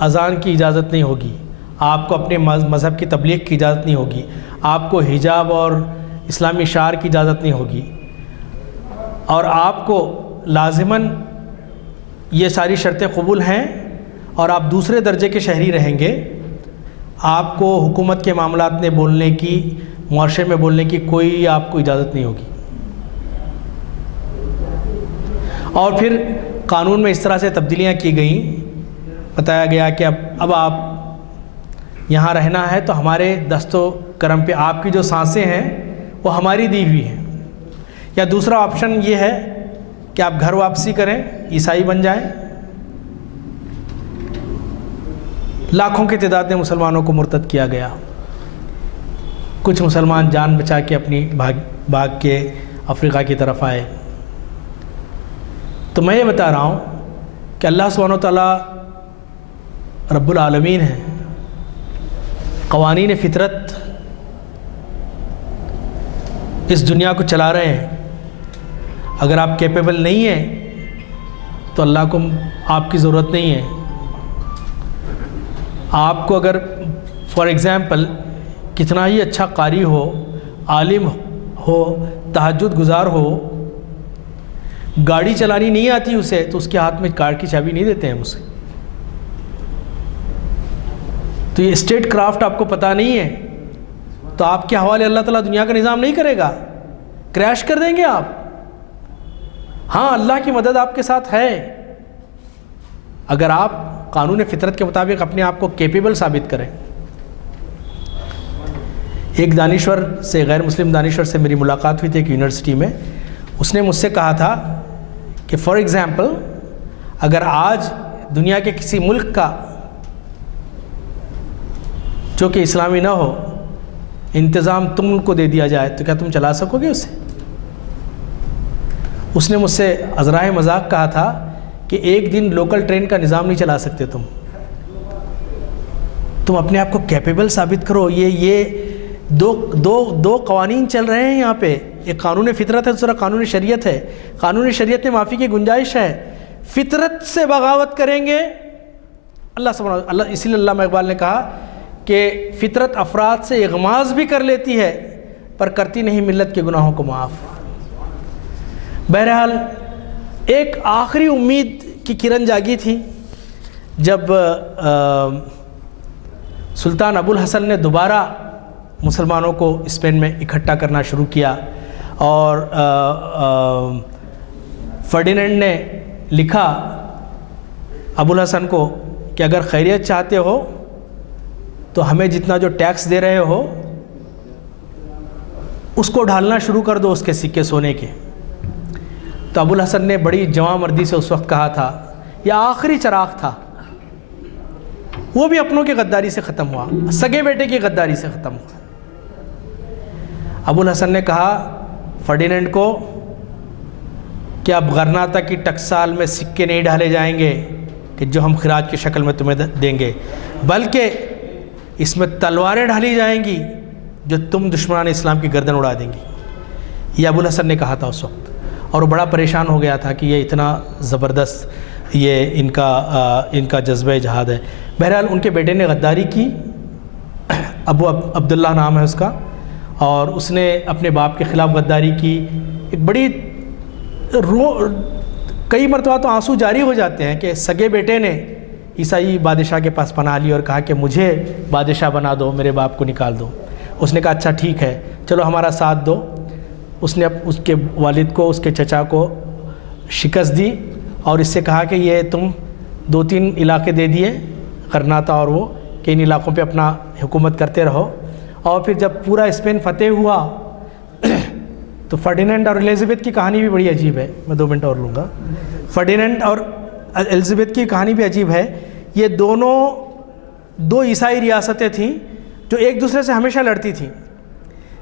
اذان کی اجازت نہیں ہوگی، آپ کو اپنے مذہب کی تبلیغ کی اجازت نہیں ہوگی، آپ کو حجاب اور اسلامی شعار کی اجازت نہیں ہوگی، اور آپ کو لازماً یہ ساری شرطیں قبول ہیں، اور آپ دوسرے درجے کے شہری رہیں گے۔ آپ کو حکومت کے معاملات میں بولنے کی، معاشرے میں بولنے کی کوئی آپ کو اجازت نہیں ہوگی۔ اور پھر قانون میں اس طرح سے تبدیلیاں کی گئیں، بتایا گیا کہ اب آپ یہاں رہنا ہے تو ہمارے دست و کرم پہ آپ کی جو سانسیں ہیں وہ ہماری دی ہوئی ہیں، یا دوسرا آپشن یہ ہے کہ آپ گھر واپسی کریں، عیسائی بن جائیں۔ لاکھوں کی تعداد میں مسلمانوں کو مرتد کیا گیا، کچھ مسلمان جان بچا کے اپنی بھاگ کے افریقہ کی طرف آئے۔ تو میں یہ بتا رہا ہوں کہ اللہ سبحانہ و تعالیٰ رب العالمین ہے، قوانین فطرت اس دنیا کو چلا رہے ہیں۔ اگر آپ کیپیبل نہیں ہیں تو اللہ کو آپ کی ضرورت نہیں ہے۔ آپ کو اگر فار ایگزامپل کتنا ہی اچھا قاری ہو، عالم ہو، تہجد گزار ہو، گاڑی چلانی نہیں آتی اسے، تو اس کے ہاتھ میں کار کی چابی نہیں دیتے ہیں اسے۔ تو یہ اسٹیٹ کرافٹ آپ کو پتہ نہیں ہے تو آپ کے حوالے اللہ تعالیٰ دنیا کا نظام نہیں کرے گا، کریش کر دیں گے آپ۔ ہاں، اللہ کی مدد آپ کے ساتھ ہے اگر آپ قانون فطرت کے مطابق اپنے آپ کو کیپیبل ثابت کریں۔ ایک دانشور سے، غیر مسلم دانشور سے میری ملاقات ہوئی تھی ایک یونیورسٹی میں، اس نے مجھ سے کہا تھا کہ فار ایگزامپل اگر آج دنیا کے کسی ملک کا جو کہ اسلامی نہ ہو انتظام تم کو دے دیا جائے تو کیا تم چلا سکو گے اسے؟ اس نے مجھ سے عذرائے مذاق کہا تھا کہ ایک دن لوکل ٹرین کا نظام نہیں چلا سکتے تم اپنے آپ کو کیپیبل ثابت کرو. یہ دو قوانین چل رہے ہیں یہاں پہ. ایک قانون فطرت ہے, دوسرا قانون شریعت ہے. قانون شریعت میں معافی کی گنجائش ہے, فطرت سے بغاوت کریں گے اسی لیے علامہ اقبال نے کہا کہ فطرت افراد سے اغماض بھی کر لیتی ہے پر کرتی نہیں ملت کے گناہوں کو معاف. بہرحال ایک آخری امید کی کرن جاگی تھی جب سلطان ابو الحسن نے دوبارہ مسلمانوں کو اسپین میں اکٹھا کرنا شروع کیا, اور فرڈینینڈ نے لکھا ابو الحسن کو کہ اگر خیریت چاہتے ہو تو ہمیں جتنا جو ٹیکس دے رہے ہو اس کو ڈھالنا شروع کر دو, اس کے سکے سونے کے. تو ابو الحسن نے بڑی جواں مردی سے اس وقت کہا تھا, یہ آخری چراغ تھا, وہ بھی اپنوں کی غداری سے ختم ہوا, سگے بیٹے کی غداری سے ختم ہوا. ابو الحسن نے کہا فرڈینینڈ کو کہ اب غرناطہ کی ٹکسال میں سکے نہیں ڈالے جائیں گے کہ جو ہم خراج کی شکل میں تمہیں دیں گے, بلکہ اس میں تلواریں ڈالی جائیں گی جو تم دشمنان اسلام کی گردن اڑا دیں گی. یہ ابو الحسن نے کہا تھا اس وقت, اور وہ بڑا پریشان ہو گیا تھا کہ یہ اتنا زبردست یہ ان کا جذبہ جہاد ہے. بہرحال ان کے بیٹے نے غداری کی, ابو عبداللہ نام ہے اس کا, اور اس نے اپنے باپ کے خلاف غداری کی. ایک بڑی کئی مرتبہ تو آنسو جاری ہو جاتے ہیں کہ سگے بیٹے نے عیسائی بادشاہ کے پاس پناہ لی اور کہا کہ مجھے بادشاہ بنا دو, میرے باپ کو نکال دو. اس نے کہا اچھا ٹھیک ہے چلو ہمارا ساتھ دو. اس نے اس کے والد کو, اس کے چچا کو شکست دی اور اس سے کہا کہ یہ تم 2-3 علاقے دے دیے غرناطہ اور وہ, کہ ان علاقوں پہ اپنا حکومت کرتے رہو. اور پھر جب پورا اسپین فتح ہوا تو فرڈینینڈ اور الزبیتھ کی کہانی بھی بڑی عجیب ہے, میں 2 منٹ اور لوں گا. فرڈینینڈ اور الزبیتھ کی کہانی بھی عجیب ہے. یہ دونوں 2 عیسائی ریاستیں تھیں جو ایک دوسرے سے ہمیشہ لڑتی تھیں,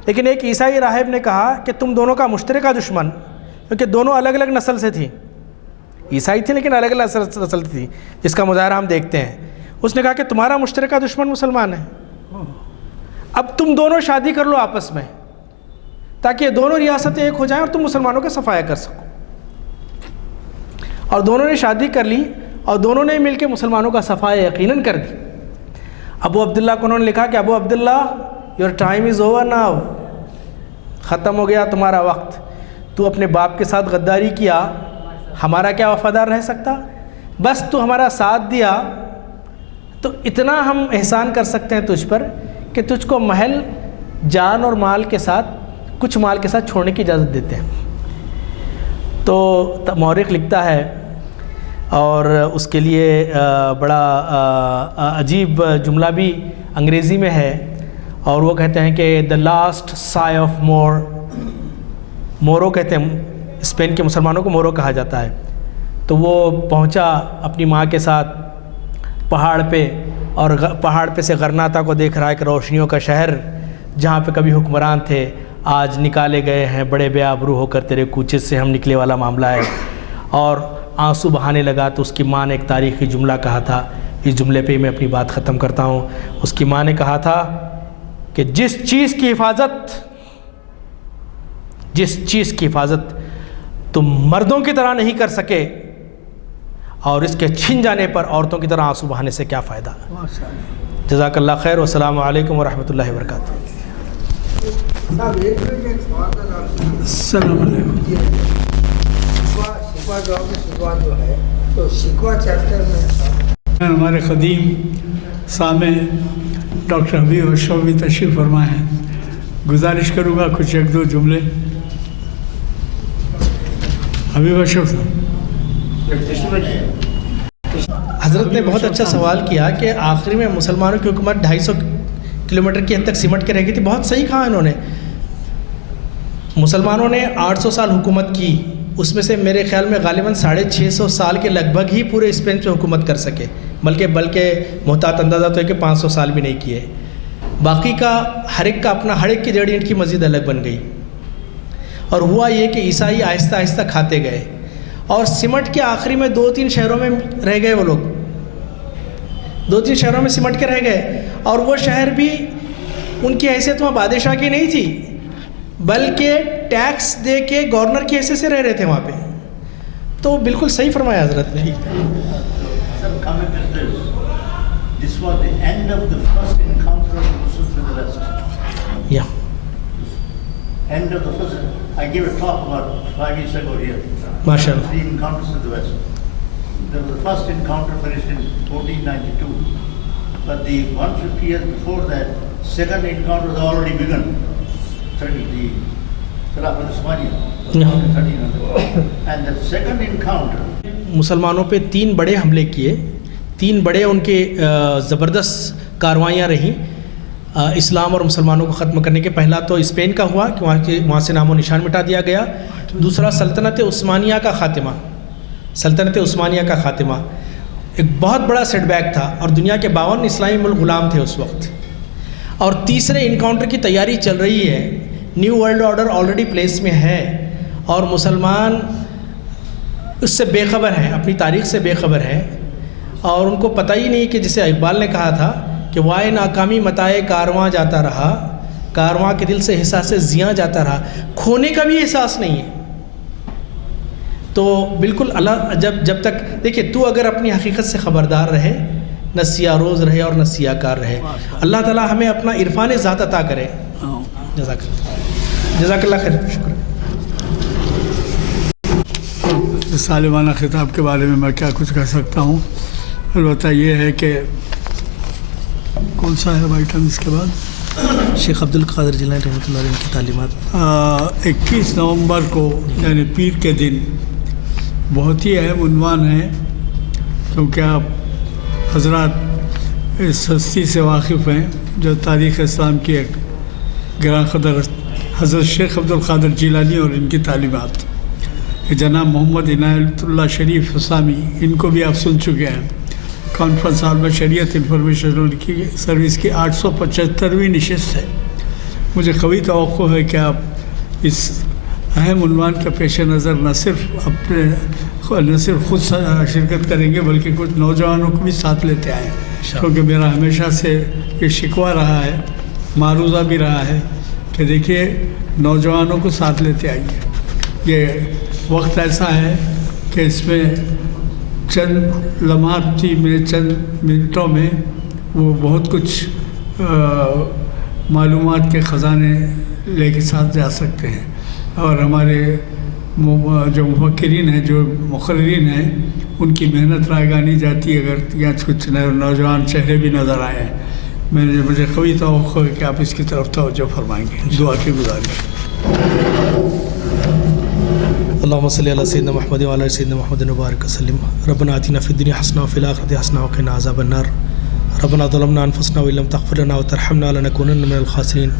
لیکن ایک عیسائی راہب نے کہا کہ تم دونوں کا مشترکہ دشمن, کیونکہ دونوں الگ الگ نسل سے تھیں, عیسائی تھے لیکن الگ الگ نسل تھی, جس کا مظاہرہ ہم دیکھتے ہیں. اس نے کہا کہ تمہارا مشترکہ دشمن مسلمان ہے, اب تم دونوں شادی کر لو آپس میں تاکہ یہ دونوں ریاستیں ایک ہو جائیں اور تم مسلمانوں کا صفایا کر سکو. اور دونوں نے شادی کر لی اور دونوں نے مل کے مسلمانوں کا صفایا یقیناً کر دی. ابو عبداللہ کو انہوں نے لکھا کہ Abu Abdullah your time is over now, ختم ہو گیا تمہارا وقت. تو اپنے باپ کے ساتھ غداری کیا, ہمارا کیا وفادار رہ سکتا؟ بس تو ہمارا ساتھ دیا تو اتنا ہم احسان کر سکتے ہیں تجھ پر کہ تجھ کو محل جان اور مال کے ساتھ, کچھ مال کے ساتھ چھوڑنے کی اجازت دیتے ہیں. تو مورخ لکھتا ہے اور اس کے لیے بڑا عجیب جملہ بھی انگریزی میں ہے, اور وہ کہتے ہیں کہ دا لاسٹ سائے آف مور, مورو کہتے ہیں, اسپین کے مسلمانوں کو مورو کہا جاتا ہے. تو وہ پہنچا اپنی ماں کے ساتھ پہاڑ پہ, اور پہاڑ پہ سے غرناطہ کو دیکھ رہا ہے کہ روشنیوں کا شہر جہاں پہ کبھی حکمران تھے آج نکالے گئے ہیں, بڑے بے آبرو ہو کر تیرے کوچے سے ہم نکلے والا معاملہ ہے. اور آنسو بہانے لگا تو اس کی ماں نے ایک تاریخی جملہ کہا تھا, اس جملے پہ ہی میں اپنی بات ختم کرتا ہوں. اس کی ماں نے کہا تھا کہ جس چیز کی حفاظت تم مردوں کی طرح نہیں کر سکے, اور اس کے چھن جانے پر عورتوں کی طرح آنسو بہانے سے کیا فائدہ. جزاک اللہ خیر, والسلام علیکم ورحمۃ اللہ وبرکاتہ. السلام علیکم. شکوہ جو ہے تو شکوہ چیپٹر میں ہمارے قدیم سامع ڈاکٹر حبیب اشرف بھی تشریف فرما ہیں. گزارش کروں گا کچھ 1-2 جملے. حبیب اشرف صاحب. حضرت نے بہت اچھا سوال کیا کہ آخری میں مسلمانوں کی حکومت 250 کلومیٹر کی حد تک سمٹ کے رہ گئی تھی. بہت صحیح کہا انہوں نے. مسلمانوں نے 800 سال حکومت کی, اس میں سے میرے خیال میں غالباً 650 سال کے لگ بھگ ہی پورے اسپین پہ حکومت کر سکے, بلکہ محتاط اندازہ تو ہے کہ 500 سال بھی نہیں کیے. باقی کا ہر ایک کا اپنا، ہر ایک کی جڑی اینٹ کی مسجد الگ بن گئی. اور ہوا یہ کہ عیسائی آہستہ آہستہ کھاتے گئے اور سمٹ کے آخری میں 2-3 شہروں میں رہ گئے. وہ لوگ 2-3 شہروں میں سمٹ کے رہ گئے، اور وہ شہر بھی ان کی حیثیت وہاں بادشاہ کی نہیں تھی، بلکہ ٹیکس دے کے گورنر کی حیثیت سے رہ رہے تھے وہاں پہ. تو بالکل صحیح فرمایا حضرت نے. This was the end of the first encounter of the Muslims with the West. یا End of the first. I gave a talk about 5 years ago here. ماشاء اللہ. 3 encounters with the West. There was the first encounter finished in 1492. But the 150 years before that, second encounter was already begun. The Khilafat Usmaniya. 1300. And the second encounter. مسلمانوں پہ 3 بڑے حملے کیے، 3 بڑے ان کے زبردست کاروائیاں رہیں اسلام اور مسلمانوں کو ختم کرنے کے. پہلا تو اسپین کا ہوا کہ وہاں سے نام و نشان مٹا دیا گیا. دوسرا سلطنت عثمانیہ کا خاتمہ. سلطنت عثمانیہ کا خاتمہ ایک بہت بڑا سیٹ بیک تھا، اور دنیا کے 52 اسلامی ملک غلام تھے اس وقت. اور تیسرے انکاؤنٹر کی تیاری چل رہی ہے. New world order already place میں ہے، اور مسلمان اس سے بے خبر ہیں، اپنی تاریخ سے بے خبر ہیں، اور ان کو پتہ ہی نہیں کہ جسے اقبال نے کہا تھا کہ وائے ناکامی متائے کارواں جاتا رہا، کارواں کے دل سے احساس زیاں جاتا رہا. کھونے کا بھی احساس نہیں ہے. تو بالکل اللہ جب تک دیکھیے، تو اگر اپنی حقیقت سے خبردار رہے، نہ سیاہ روز رہے اور نہ سیاہ کار رہے. اللہ تعالیٰ ہمیں اپنا عرفان ذات عطا کرے. جزاک اللہ خیر. شکریہ. سالمانہ خطاب کے بارے میں میں کیا کچھ کہہ سکتا ہوں. البتہ یہ ہے کہ کون سا ہے آئٹم اس کے بعد؟ شیخ عبد القادر جیلانی رحمۃ اللہ علیہ کی تعلیمات. 21 نومبر کو یعنی پیر کے دن بہت ہی اہم عنوان ہے، کیونکہ آپ حضرات اس ہستی سے واقف ہیں جو تاریخ اسلام کی ایک گراں قدر حضرت شیخ عبد القادر جیلانی اور ان کی تعلیمات. جناب محمد عنایت اللہ شریف حسامی، ان کو بھی آپ سن چکے ہیں. کانفرنس ہال میں شریعت انفارمیشن کی سروس کی 875ویں نشست ہے. مجھے قوی توقع ہے کہ آپ اس اہم عنوان کے پیش نظر نہ صرف خود شرکت کریں گے بلکہ کچھ نوجوانوں کو بھی ساتھ لیتے آئیں، کیونکہ میرا ہمیشہ سے یہ شکوہ رہا ہے، معروضہ بھی رہا ہے کہ دیکھیے نوجوانوں کو ساتھ لیتے آئیے. یہ وقت ایسا ہے کہ اس میں چند لمحات میں چند منٹوں میں وہ بہت کچھ معلومات کے خزانے لے کے ساتھ جا سکتے ہیں. اور ہمارے جو مفکرین ہیں، جو مقررین ہیں، ان کی محنت رائگانی جاتی ہے اگر یہاں کچھ نوجوان چہرے بھی نظر آئے ہیں. مجھے قوی توقع ہے کہ آپ اس کی طرف توجہ فرمائیں گے. دعا کی گزارش. اللهم صل على سيدنا محمد وعلى سيدنا محمد وبارك وسلم. ربنا آتنا في الدنيا حسنة وفي الآخرة حسنة وقنا عذاب النار. ربنا ظلمنا أنفسنا وإن لم تغفر لنا وترحمنا لنكونن من الخاسرين.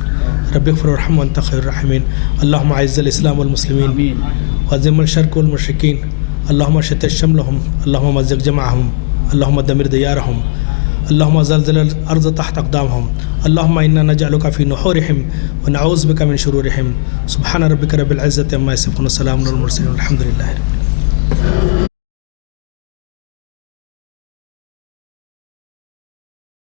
رب اغفر وارحم وأنت خير الراحمين. اللهم أعز الإسلام والمسلمين وأذل الشرك والمشركين. اللهم شتت شملهم. اللهم مزق جمعهم. اللهم دمر ديارهم. اللهم زلزل الأرض تحت أقدامهم. اللهم إنا نجعلك في نحورهم ونعوذ بك من شرورهم. سبحان ربك رب العزة عما يصفون وسلام على المرسلين والحمد لله رب العالمين.